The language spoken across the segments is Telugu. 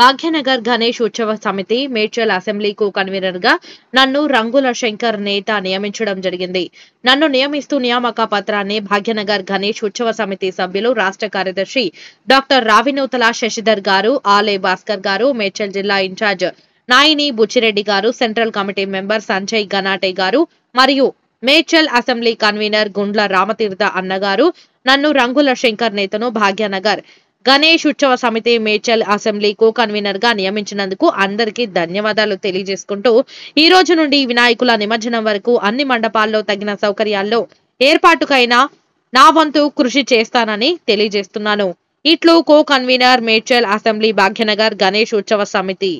భాగ్యనగర్ గణేష్ ఉత్సవ సమితి మేడ్చల్ అసెంబ్లీ కో కన్వీనర్ గా నన్ను రంగుల శంకర్ నేత నియమించడం జరిగింది. నన్ను నియమిస్తూ నియామక పత్రాన్ని భాగ్యనగర్ గణేష్ ఉత్సవ సమితి సభ్యులు రాష్ట్ర కార్యదర్శి డాక్టర్ రావినూతల శశిధర్ గారు, ఆలే భాస్కర్ గారు, మేడ్చల్ జిల్లా ఇన్ఛార్జ్ నాయిని బుచ్చిరెడ్డి గారు, సెంట్రల్ కమిటీ మెంబర్ సంజయ్ గనాటే గారు మరియు మేడ్చల్ అసెంబ్లీ కన్వీనర్ గుండ్ల రామతీర్థ అన్నగారు నన్ను రంగుల శంకర్ నేతను భాగ్యనగర్ గణేష్ ఉత్సవ సమితి మేడ్చల్ అసెంబ్లీ కో కన్వీనర్ గా నియమించినందుకు అందరికీ ధన్యవాదాలు తెలియజేసుకుంటూ ఈ రోజు నుండి వినాయకుల నిమజ్జనం వరకు అన్ని మండపాల్లో తగిన సౌకర్యాల్లో ఏర్పాటుకైనా నా వంతు కృషి చేస్తానని తెలియజేస్తున్నాను. ఇట్లు co convener Medchal assembly Bhagyanagar Ganesh ఉత్సవ సమితి.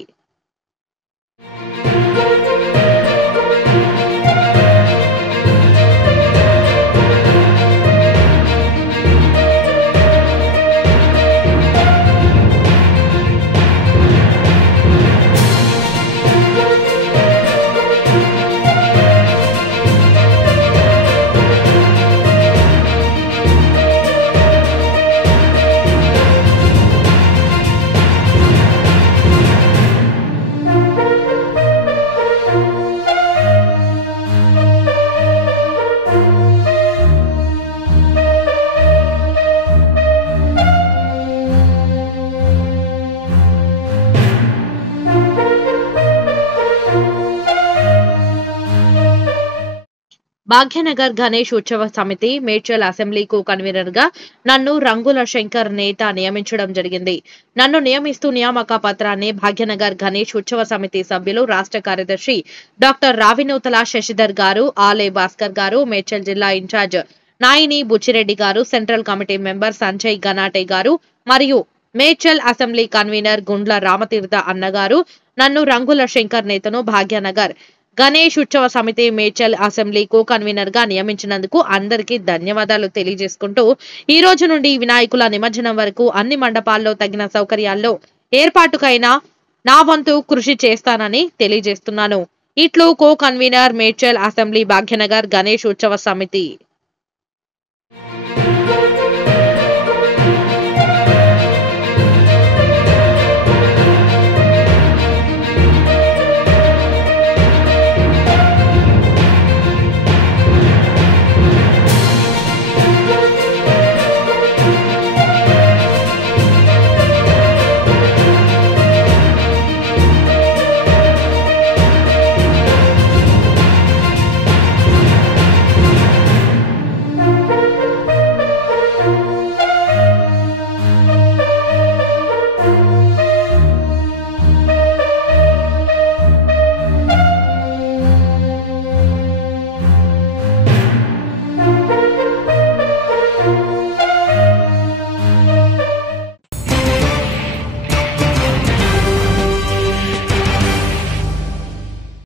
భాగ్యనగర్ గణేష్ ఉత్సవ సమితి మేడ్చల్ అసెంబ్లీ కో కన్వీనర్ గా నన్ను రంగుల శంకర్ నేత నియమించడం జరిగింది. నన్ను నియమిస్తూ నియామక పత్రాన్ని భాగ్యనగర్ గణేష్ ఉత్సవ సమితి సభ్యులు రాష్ట్ర కార్యదర్శి డాక్టర్ రావినూతల శశిధర్ గారు, ఆలే భాస్కర్ గారు, మేడ్చల్ జిల్లా ఇన్ఛార్జ్ నాయిని బుచ్చిరెడ్డి గారు, సెంట్రల్ కమిటీ మెంబర్ సంజయ్ గనాటే గారు మరియు మేడ్చల్ అసెంబ్లీ కన్వీనర్ గుండ్ల రామతీర్థ అన్నగారు నన్ను రంగుల శంకర్ నేతను భాగ్యనగర్ గణేష్ ఉత్సవ సమితి మేడ్చల్ అసెంబ్లీ కో కన్వీనర్ గా నియమించినందుకు అందరికీ ధన్యవాదాలు తెలియజేసుకుంటూ ఈ రోజు నుండి వినాయకుల నిమజ్జనం వరకు అన్ని మండపాల్లో తగిన సౌకర్యాల్లో ఏర్పాటుకైనా నా వంతు కృషి చేస్తానని తెలియజేస్తున్నాను. ఇట్లు co convener Medchal assembly Bhagyanagar Ganesh ఉత్సవ సమితి.